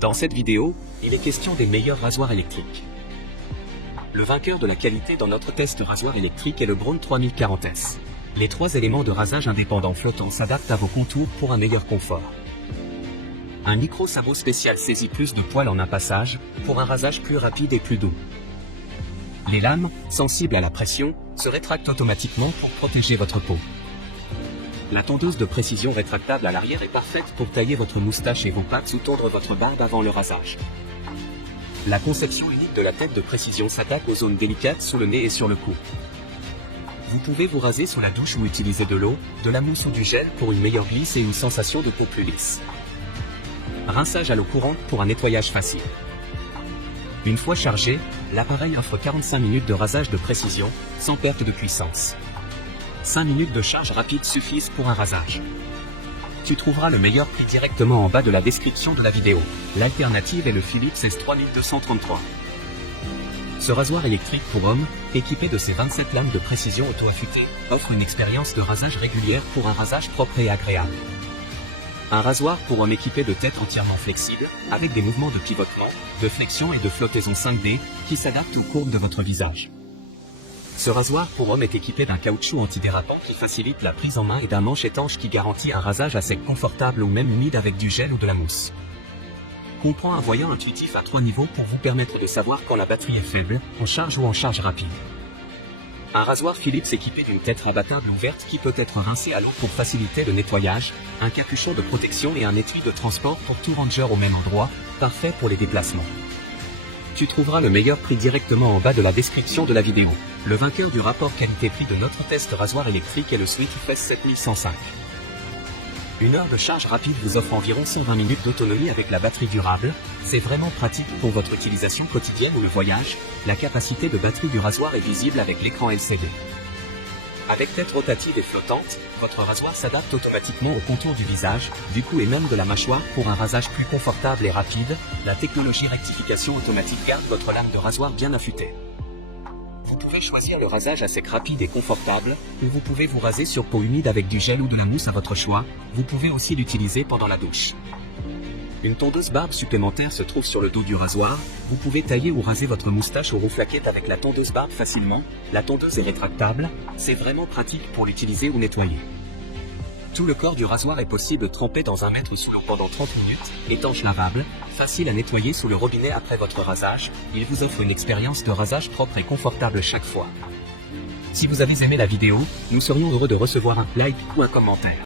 Dans cette vidéo, il est question des meilleurs rasoirs électriques. Le vainqueur de la qualité dans notre test rasoir électrique est le Braun 3040S. Les 3 éléments de rasage indépendants flottants s'adaptent à vos contours pour un meilleur confort. Un micro-sabot spécial saisit plus de poils en un passage, pour un rasage plus rapide et plus doux. Les lames, sensibles à la pression, se rétractent automatiquement pour protéger votre peau. La tondeuse de précision rétractable à l'arrière est parfaite pour tailler votre moustache et vos pattes ou tondre votre barbe avant le rasage. La conception unique de la tête de précision s'attaque aux zones délicates sous le nez et sur le cou. Vous pouvez vous raser sous la douche ou utiliser de l'eau, de la mousse ou du gel pour une meilleure glisse et une sensation de peau plus lisse. Rinçage à l'eau courante pour un nettoyage facile. Une fois chargé, l'appareil offre 45 minutes de rasage de précision, sans perte de puissance. 5 minutes de charge rapide suffisent pour un rasage. Tu trouveras le meilleur prix directement en bas de la description de la vidéo. L'alternative est le Philips S3233. Ce rasoir électrique pour homme, équipé de ses 27 lames de précision auto-affûtées, offre une expérience de rasage régulière pour un rasage propre et agréable. Un rasoir pour homme équipé de tête entièrement flexible, avec des mouvements de pivotement, de flexion et de flottaison 5D, qui s'adaptent aux courbes de votre visage. Ce rasoir pour homme est équipé d'un caoutchouc antidérapant qui facilite la prise en main et d'un manche étanche qui garantit un rasage à sec confortable ou même humide avec du gel ou de la mousse. Comprend un voyant intuitif à 3 niveaux pour vous permettre de savoir quand la batterie est faible, en charge ou en charge rapide. Un rasoir Philips équipé d'une tête rabattable ouverte qui peut être rincée à l'eau pour faciliter le nettoyage, un capuchon de protection et un étui de transport pour tout ranger au même endroit, parfait pour les déplacements. Tu trouveras le meilleur prix directement en bas de la description de la vidéo. Le vainqueur du rapport qualité-prix de notre test rasoir électrique est le Sweetfest 7105. Une heure de charge rapide vous offre environ 120 minutes d'autonomie avec la batterie durable. C'est vraiment pratique pour votre utilisation quotidienne ou le voyage. La capacité de batterie du rasoir est visible avec l'écran LCD. Avec tête rotative et flottante, votre rasoir s'adapte automatiquement au contour du visage, du cou et même de la mâchoire pour un rasage plus confortable et rapide. La technologie rectification automatique garde votre lame de rasoir bien affûtée. Vous pouvez choisir le rasage à sec rapide et confortable, ou vous pouvez vous raser sur peau humide avec du gel ou de la mousse à votre choix. Vous pouvez aussi l'utiliser pendant la douche. Une tondeuse barbe supplémentaire se trouve sur le dos du rasoir. Vous pouvez tailler ou raser votre moustache ou rouflaquette avec la tondeuse barbe facilement. La tondeuse est rétractable, c'est vraiment pratique pour l'utiliser ou nettoyer. Tout le corps du rasoir est possible trempé dans un mètre sous l'eau pendant 30 minutes, étanche lavable, facile à nettoyer sous le robinet après votre rasage. Il vous offre une expérience de rasage propre et confortable chaque fois. Si vous avez aimé la vidéo, nous serions heureux de recevoir un like ou un commentaire.